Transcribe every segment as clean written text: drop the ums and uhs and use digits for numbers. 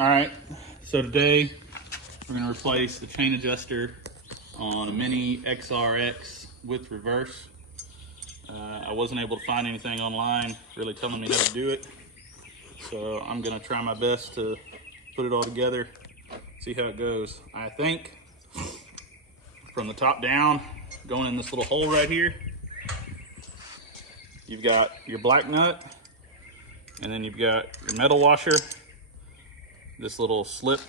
All right, so today we're going to replace the chain adjuster on a Mini XRX with reverse. I wasn't able to find anything online really telling me how to do it, so I'm going to try my best to put it all together, see how it goes. I think from the top down, going in this little hole right here, you've got your black nut, and then you've got your metal washer, this little slip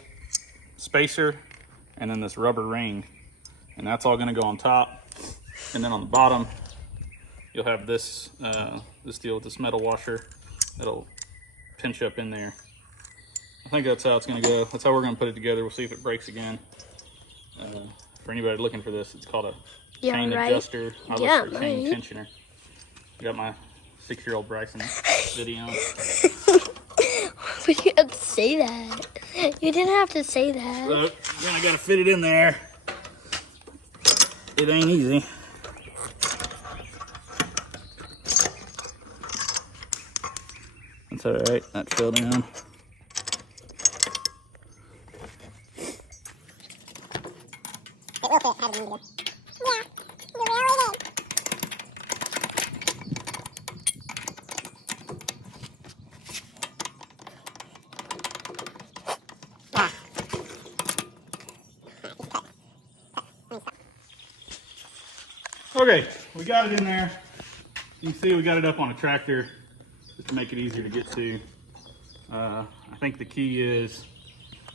spacer, and then this rubber ring. And that's all gonna go on top. And then on the bottom, you'll have this this deal with this metal washer that'll pinch up in there. I think that's how it's gonna go. That's how we're gonna put it together. We'll see if it breaks again. For anybody looking for this, it's called a chain adjuster. I look for a chain tensioner. Got my 6-year-old Bryson video. But you had to say that. You didn't have to say that. Look, then I gotta fit it in there. It ain't easy. That's all right. That fell down. It will fit. How did you do? Yeah, you really did. Okay, we got it in there. You can see we got it up on a tractor just to make it easier to get to. I think the key is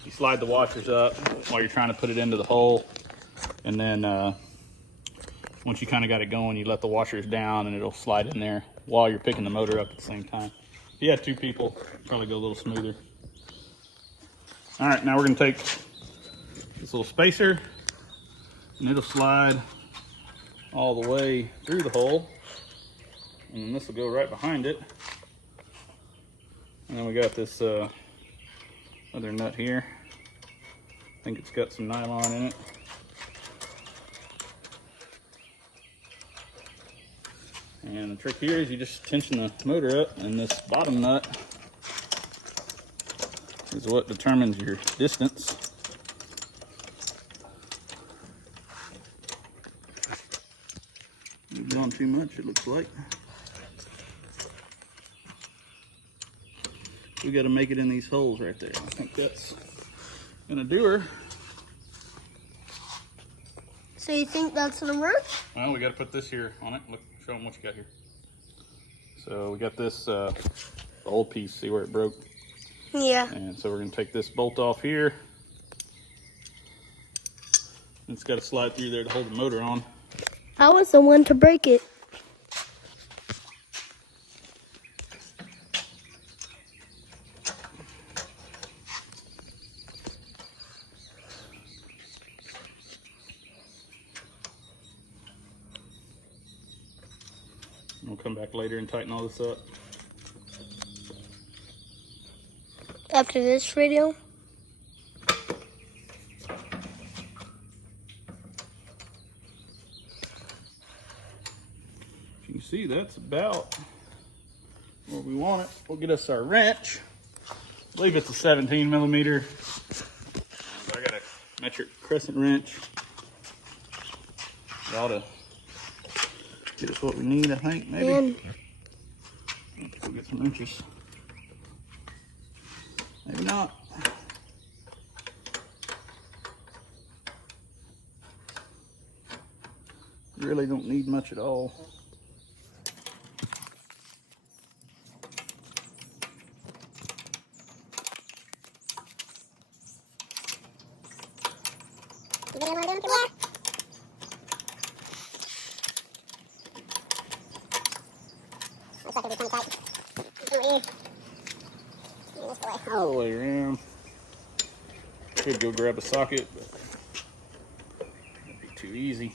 you slide the washers up while you're trying to put it into the hole. And then once you kind of got it going, you let the washers down and it'll slide in there while you're picking the motor up at the same time. If you had 2 people, probably go a little smoother. All right, now we're gonna take this little spacer and it'll slide all the way through the hole, and then this will go right behind it. And then we got this other nut here. I think it's got some nylon in it. And the trick here is you just tension the motor up, and this bottom nut is what determines your distance. We've gone too much, it looks like. We got to make it in these holes right there. I think that's gonna do her. So you think that's gonna work? Well, we got to put this here on it. Look, show them what you got here. So we got this the old piece. See where it broke? Yeah. And so we're gonna take this bolt off here. It's got to slide through there to hold the motor on. I was the one to break it. We'll come back later and tighten all this up. After this video? You can see that's about where we want it. We'll get us our wrench. I believe it's a 17 millimeter. So I got a metric crescent wrench. It ought to get us what we need, I think, maybe. And We'll get some wrenches. Maybe not. You really don't need much at all. You really want to do it? Yeah. Looks like it'll be kind of tight. Over here. This way. All the way around. Could go grab a socket, but that'd be too easy.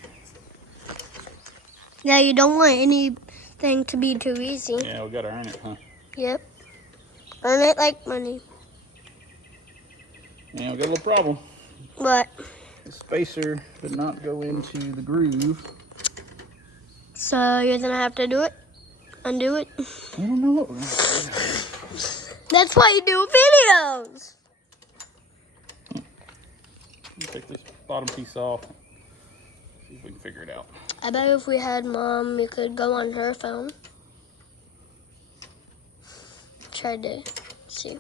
yeah, you don't want anything to be too easy. Yeah, we gotta earn it, huh? Yep. Earn it like money. Yeah, we got a little problem. What? The spacer did not go into the groove. So you're gonna have to do it? Undo it? I don't know what we're gonna do. That's why you do videos. Take this bottom piece off. See if we can figure it out. I bet if we had Mom, we could go on her phone. Try to see.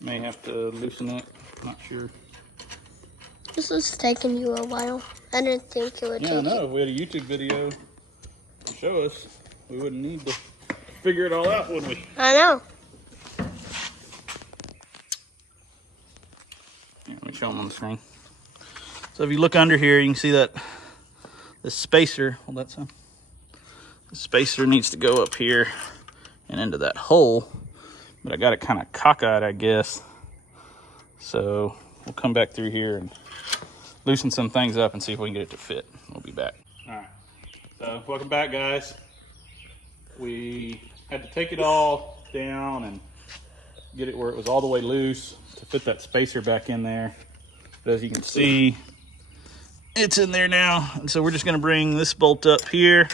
May have to loosen it. Not sure. This is taking you a while. I didn't think it would Yeah, I take know. you. If we had a YouTube video to show us, we wouldn't need to figure it all out, would we? I know. Yeah, let me show them on the screen. So if you look under here, you can see that the spacer, hold that some. The spacer needs to go up here and into that hole, but I got it kind of cockeyed, I guess. So we'll come back through here and loosen some things up and see if we can get it to fit. We'll be back. All right, so welcome back, guys. We had to take it all down and get it where it was all the way loose to fit that spacer back in there. But as you can see, it's in there now. And so we're just gonna bring this bolt up here.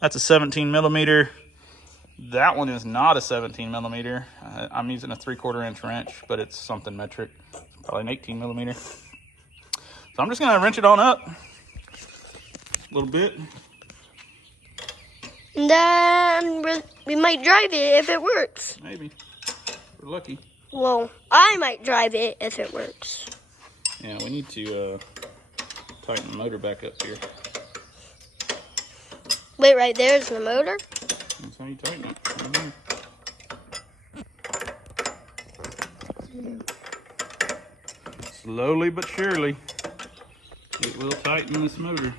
That's a 17 millimeter. That one is not a 17 millimeter. I'm using a 3/4 inch wrench, but it's something metric. It's probably an 18 millimeter. So I'm just gonna wrench it on up a little bit. And then we might drive it if it works. Maybe, we're lucky. Well, I might drive it if it works. Yeah, we need to tighten the motor back up here. Wait, right there's the motor? That's how you tighten it. Slowly but surely, it will tighten this motor.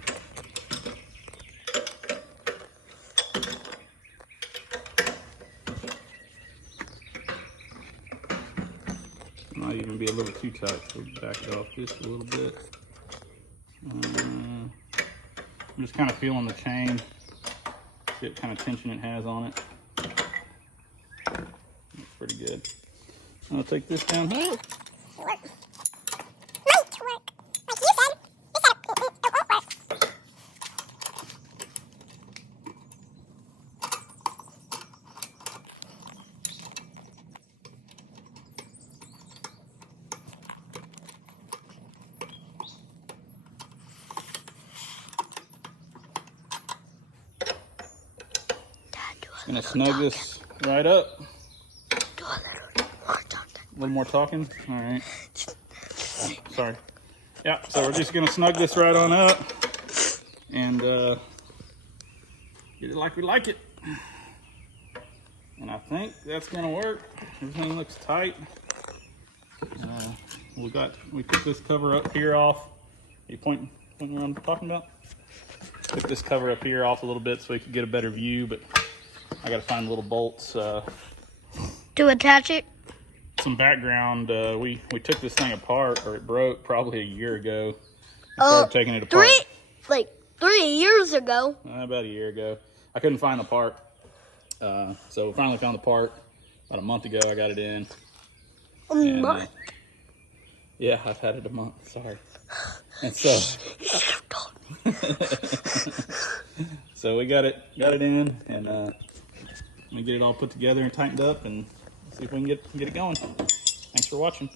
Might even be a little too tight, so we'll back it off just a little bit. I'm just kind of feeling the chain, see what kind of tension it has on it. That's pretty good. I'll take this down here. Might work. Like you said. You said it won't work. Just gonna snug this right up. Do a little more talking. A little more talking. All right. Oh, sorry. Yeah. So we're just gonna snug this right on up and get it like we like it. And I think that's gonna work. Everything looks tight. We took this cover up here off. Are you pointing where I'm talking about? Took this cover up here off a little bit so we could get a better view, but I gotta find little bolts. To attach it? Some background, we took this thing apart, or it broke probably a year ago. We started taking it apart. 3 years ago. About a year ago. I couldn't find the part. So we finally found the part. About a month ago I got it in. A month? Yeah, I've had it a month, sorry. And so so we got it in, and we get it all put together and tightened up, and see if we can get it going. Thanks for watching.